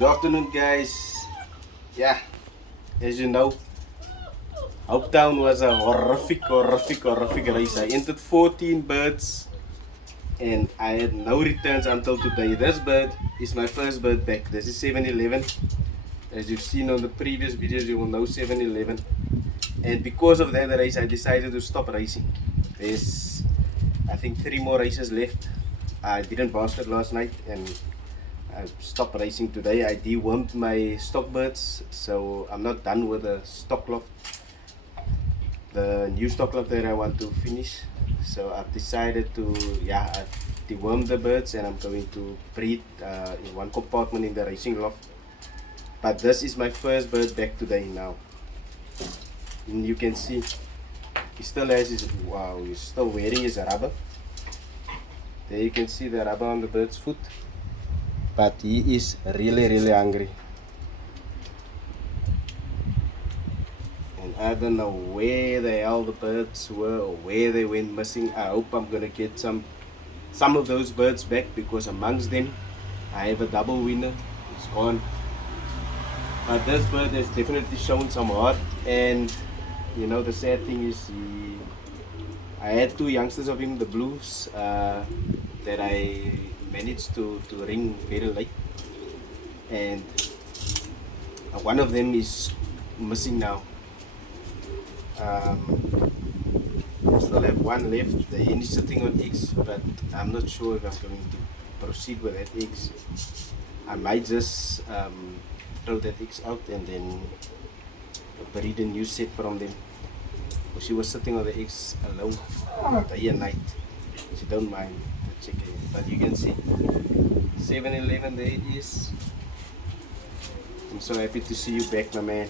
Good afternoon, guys. Yeah, as you know, Hopetown was a horrific race. I entered 14 birds and I had no returns until today. This bird is my first bird back. This is 7-Eleven. As you've seen on the previous videos, you will know 7-Eleven. And because of that race, I decided to stop racing. There's, I think, 3 more races left. I didn't basket last night and I stopped racing today. I dewormed my stock birds, so I'm not done with the stock loft. The new stock loft that I want to finish. So I've decided to, I've dewormed the birds and I'm going to breed in one compartment in the racing loft. But this is my first bird back today now. And you can see he still has his, wow, he's still wearing his rubber. There you can see the rubber on the bird's foot. But he is really hungry. And I don't know where the hell the birds were or where they went missing. I hope I'm gonna get some of those birds back, because amongst them I have a double winner. It's gone. But this bird has definitely shown some heart, and you know the sad thing is I had 2 youngsters of him, the blues, that I managed to ring very late, and one of them is missing now. I still have 1 left. The hen is sitting on eggs, but I'm not sure if I'm going to proceed with that eggs. I might just throw that eggs out and then breed a new set from them. But she was sitting on the eggs alone day and night. She don't mind the chicken. But you can see 7-Eleven, there it is. I'm so happy to see you back, my man.